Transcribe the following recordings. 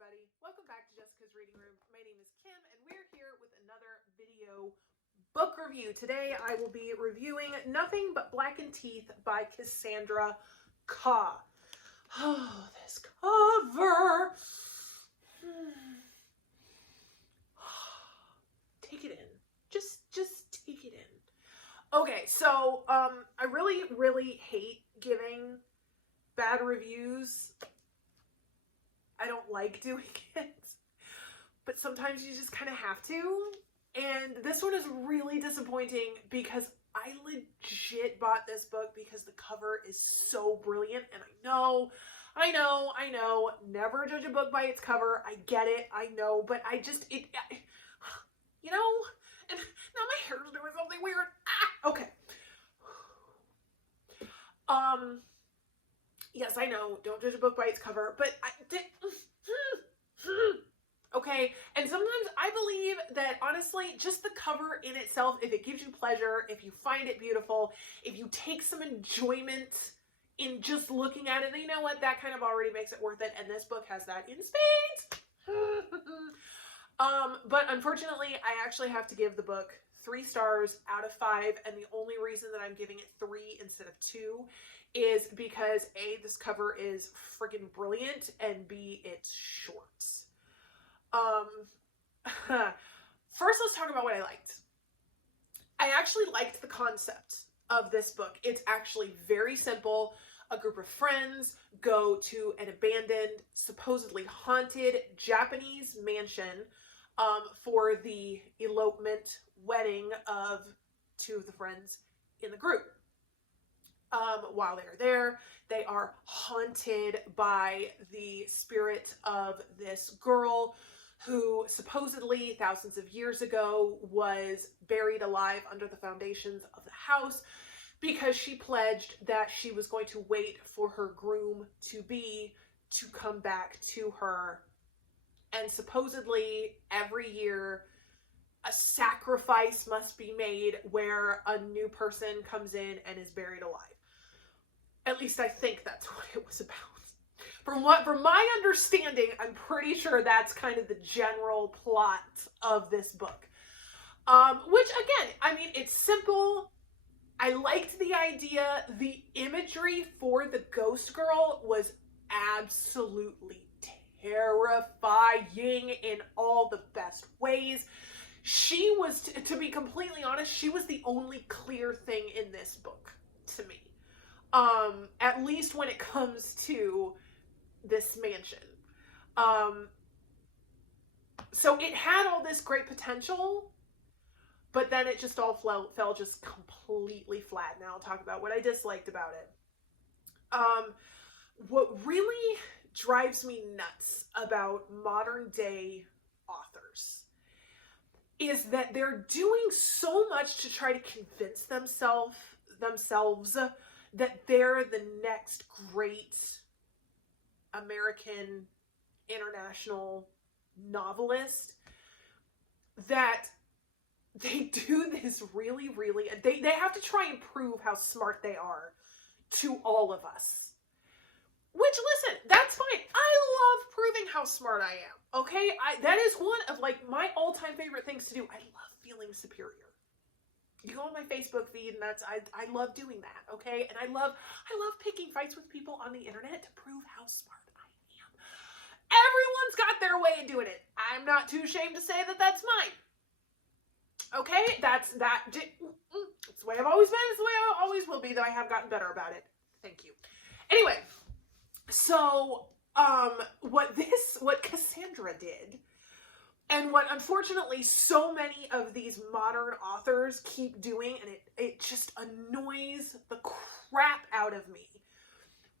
everybody. Welcome back to Jessica's Reading Room. My name is Kim, and we're here with another video book review. Today, I will be reviewing Nothing But Blackened Teeth by Cassandra Khaw. Oh, this cover. Take it in. Just take it in. Okay, so, I really hate giving bad reviews. I don't like doing it, but sometimes you just kind of have to. And this one is really disappointing because I legit bought this book because the cover is so brilliant. And I know, never judge a book by its cover. I get it, I know, but and now my hair's doing something weird. Okay. Yes, I know, don't judge a book by its cover, but okay, and sometimes I believe that, honestly, just the cover in itself, if it gives you pleasure, if you find it beautiful, if you take some enjoyment in just looking at it, then you know what, that kind of already makes it worth it, and this book has that in spades. But unfortunately, I actually have to give the book 3 stars out of 5, and the only reason that I'm giving it 3 instead of 2 is because A, this cover is friggin' brilliant, and B, it's short. First, let's talk about what I liked. I actually liked the concept of this book. It's actually very simple. A group of friends go to an abandoned, supposedly haunted Japanese mansion for the elopement wedding of 2 of the friends in the group. While they're there, they are haunted by the spirit of this girl who supposedly thousands of years ago was buried alive under the foundations of the house because she pledged that she was going to wait for her groom-to-be to come back to her. And supposedly every year a sacrifice must be made where a new person comes in and is buried alive. At least I think that's what it was about. From my understanding, I'm pretty sure that's kind of the general plot of this book. Which, again, I mean, it's simple. I liked the idea. The imagery for the ghost girl was absolutely terrifying in all the best ways. She was, to be completely honest, she was the only clear thing in this book to me. At least when it comes to this mansion. So it had all this great potential, but then it just all fell just completely flat. Now I'll talk about what I disliked about it. What really drives me nuts about modern day authors is that they're doing so much to try to convince themselves that they're the next great American international novelist, that they do this really, they have to try and prove how smart they are to all of us. Which, listen, that's fine. I love proving how smart I am, okay? That is one of, like, my all-time favorite things to do. I love feeling superior. You go on my Facebook feed, and I love doing that, okay? And I love picking fights with people on the internet to prove how smart I am. Everyone's got their way of doing it. I'm not too ashamed to say that that's mine. Okay? That's the way I've always been. It's the way I always will be, though I have gotten better about it. Thank you. Anyway, so what Cassandra did, and what unfortunately so many of these modern authors keep doing, and it just annoys the crap out of me,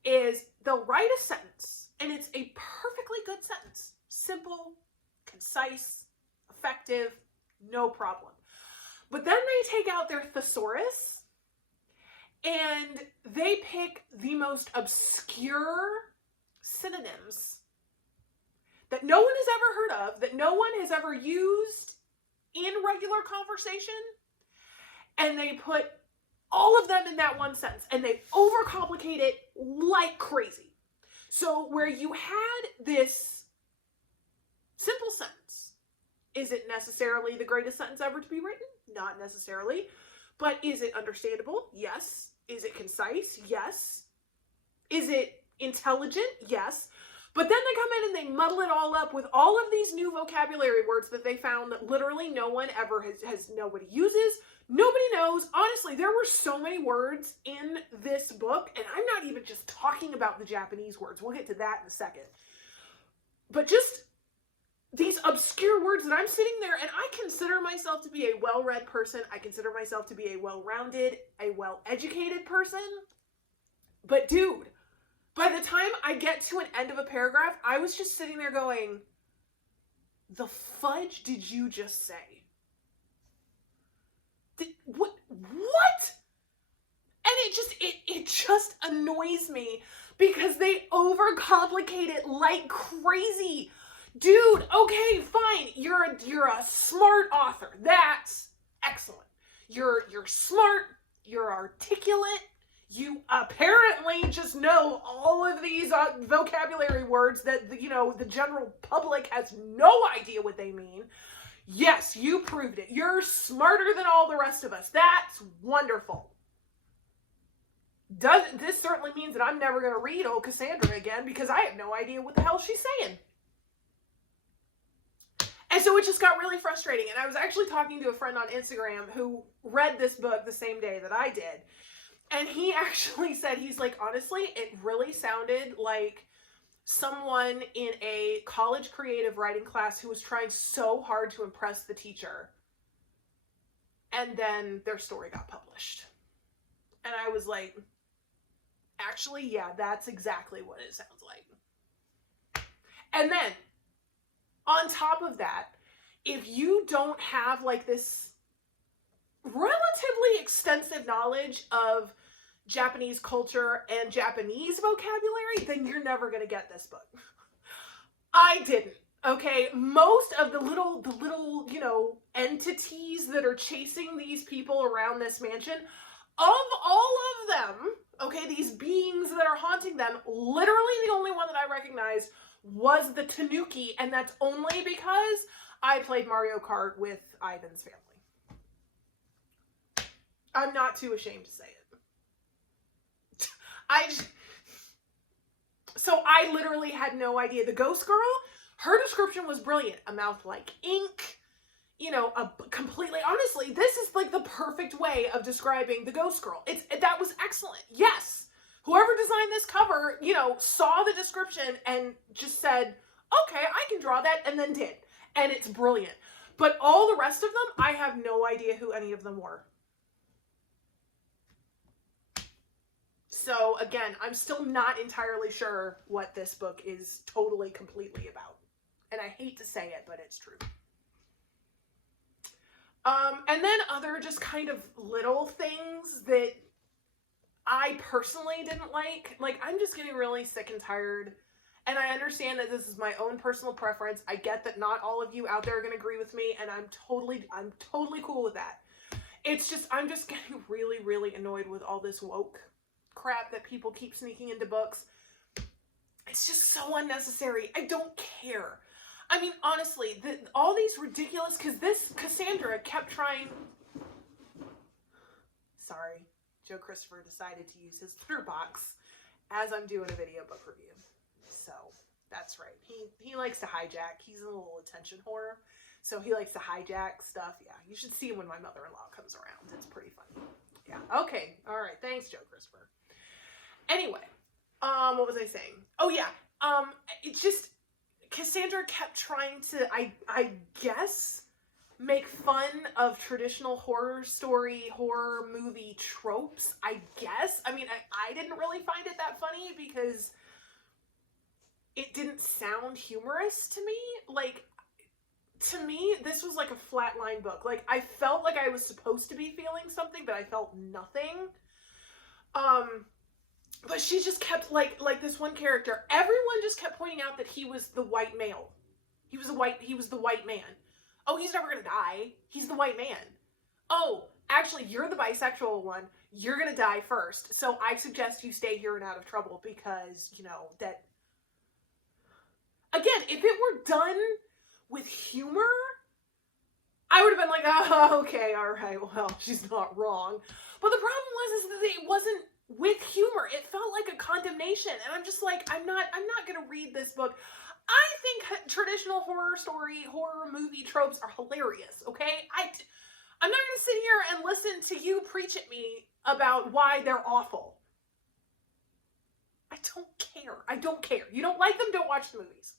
is they'll write a sentence, and it's a perfectly good sentence. Simple, concise, effective, no problem. But then they take out their thesaurus, and they pick the most obscure synonyms that no one has ever heard of, that no one has ever used in regular conversation, and they put all of them in that one sentence, and they overcomplicate it like crazy. So where you had this Simple sentence. Is it necessarily the greatest sentence ever to be written? Not necessarily. But is it understandable? Yes. Is it concise? Yes. Is it intelligent? Yes. But then they come in and they muddle it all up with all of these new vocabulary words that they found that literally no one ever nobody uses. Nobody knows. Honestly, there were so many words in this book, and I'm not even just talking about the Japanese words. We'll get to that in a second. But just these obscure words that I'm sitting there, and I consider myself to be a well-read person. I consider myself to be a well-rounded, a well-educated person. But dude, by the time I get to an end of a paragraph, I was just sitting there going, the fudge did you just say? What? And it just annoys me because they overcomplicate it like crazy. Dude, okay, fine. You're a smart author. That's excellent. You're smart. You're articulate. You apparently just know all of these vocabulary words that the general public has no idea what they mean. Yes, you proved it. You're smarter than all the rest of us. That's wonderful. This certainly means that I'm never going to read old Cassandra again because I have no idea what the hell she's saying. And so it just got really frustrating. And I was actually talking to a friend on Instagram who read this book the same day that I did. And he actually said, he's like, honestly, it really sounded like someone in a college creative writing class who was trying so hard to impress the teacher. And then their story got published. And I was like, actually, yeah, that's exactly what it sounds like. And then, on top of that, if you don't have like this relatively extensive knowledge of Japanese culture and Japanese vocabulary, then you're never going to get this book. I didn't. Okay, most of the little, entities that are chasing these people around this mansion, of all of them, okay, these beings that are haunting them, literally the only one that I recognized was the Tanuki, and that's only because I played Mario Kart with Ivan's family. I'm not too ashamed to say it. So I literally had no idea. The ghost girl, her description was brilliant. A mouth like ink, completely, honestly, this is like the perfect way of describing the ghost girl. That was excellent. Yes. Whoever designed this cover, saw the description and just said, okay, I can draw that, and then did. And it's brilliant. But all the rest of them, I have no idea who any of them were. So again, I'm still not entirely sure what this book is totally, completely about. And I hate to say it, but it's true. And then other just kind of little things that I personally didn't like. Like, I'm just getting really sick and tired. And I understand that this is my own personal preference. I get that not all of you out there are going to agree with me, and I'm totally cool with that. It's just, I'm just getting really, really annoyed with all this woke crap that people keep sneaking into books. It's just so unnecessary. I don't care. I mean, honestly, all these ridiculous, because this Cassandra kept trying. Sorry, Joe Christopher decided to use his Twitter box as I'm doing a video book review. So that's right. He likes to hijack. He's a little attention whore. So he likes to hijack stuff. Yeah, you should see him when my mother-in-law comes around. It's pretty funny. Yeah. Okay. All right. Thanks, Joe Christopher. Anyway, what was I saying? Oh yeah. It's just Cassandra kept trying to, I guess, make fun of traditional horror movie tropes. I guess. I mean, I didn't really find it that funny because it didn't sound humorous to me. Like, to me, this was like a flatline book. Like, I felt like I was supposed to be feeling something, but I felt nothing. But she just kept, like this one character, everyone just kept pointing out that he was the white male. He was the white man. Oh, he's never gonna die. He's the white man. Oh, actually, you're the bisexual one. You're gonna die first. So I suggest you stay here and out of trouble because, that... Again, if it were done with humor, I would have been like, oh, okay, all right, well, she's not wrong. But the problem was that it wasn't with humor. It felt like a condemnation. And I'm just like, I'm not going to read this book. I think traditional horror movie tropes are hilarious, okay? I'm not going to sit here and listen to you preach at me about why they're awful. I don't care. I don't care. You don't like them, don't watch the movies.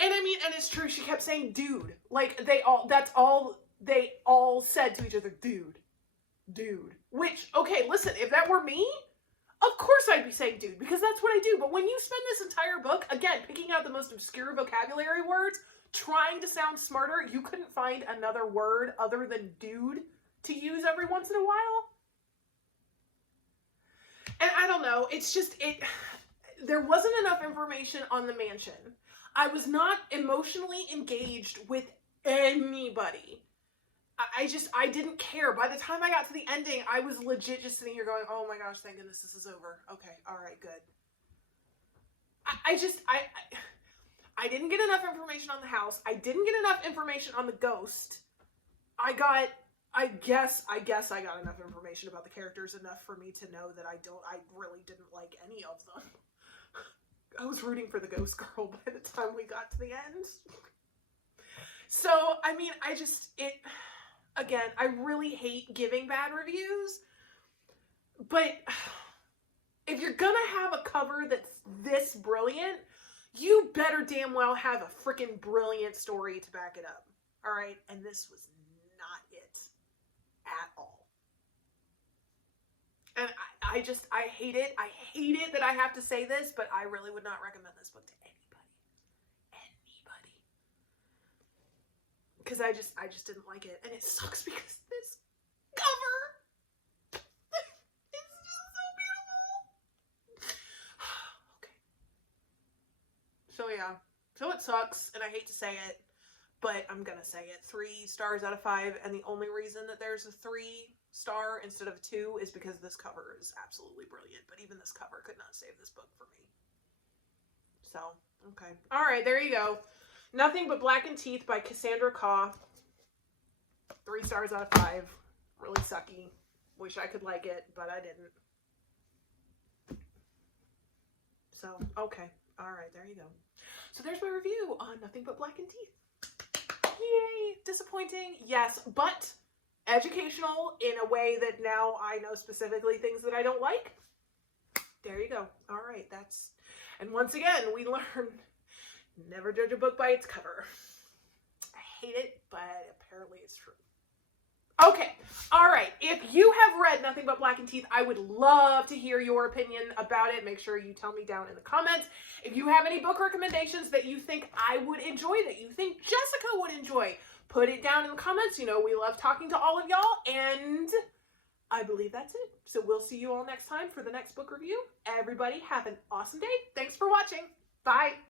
And I mean, and it's true, she kept saying dude. Like, they all said to each other, dude. Dude. Which, okay, listen, if that were me, of course I'd be saying dude, because that's what I do. But when you spend this entire book, again, picking out the most obscure vocabulary words, trying to sound smarter, you couldn't find another word other than dude to use every once in a while. And I don't know, it's just, there wasn't enough information on the mansion. I was not emotionally engaged with anybody. I didn't care. By the time I got to the ending, I was legit just sitting here going, oh my gosh, thank goodness this is over. Okay, alright, good. I didn't get enough information on the house. I didn't get enough information on the ghost. I guess I got enough information about the characters, enough for me to know that I really didn't like any of them. I was rooting for the ghost girl by the time we got to the end. So, I mean, again, I really hate giving bad reviews, but if you're gonna have a cover that's this brilliant, you better damn well have a freaking brilliant story to back it up. Alright? And this was not it. At all. And I hate it. I hate it that I have to say this, but I really would not recommend this book to anybody. Anybody. Because I just didn't like it. And it sucks because this cover is just so beautiful. Okay. So yeah. So it sucks, and I hate to say it, but I'm gonna say it. 3 stars out of 5, and the only reason that there's a 3-star instead of a 2 is because this cover is absolutely brilliant, but even this cover could not save this book for me. So, okay. Alright, there you go. Nothing But Blackened Teeth by Cassandra Khaw. 3 stars out of 5. Really sucky. Wish I could like it, but I didn't. So, okay. Alright, there you go. So there's my review on Nothing But Blackened Teeth. Yay! Disappointing, yes, but educational in a way that now I know specifically things that I don't like. There you go. All right, and once again, we learn never judge a book by its cover. I hate it, but apparently it's true. Okay, all right. If you have read Nothing But Blackened Teeth, I would love to hear your opinion about it. Make sure you tell me down in the comments. If you have any book recommendations that you think I would enjoy, that you think Jessica would enjoy, put it down in the comments. You know, we love talking to all of y'all, and I believe that's it. So we'll see you all next time for the next book review. Everybody have an awesome day. Thanks for watching. Bye.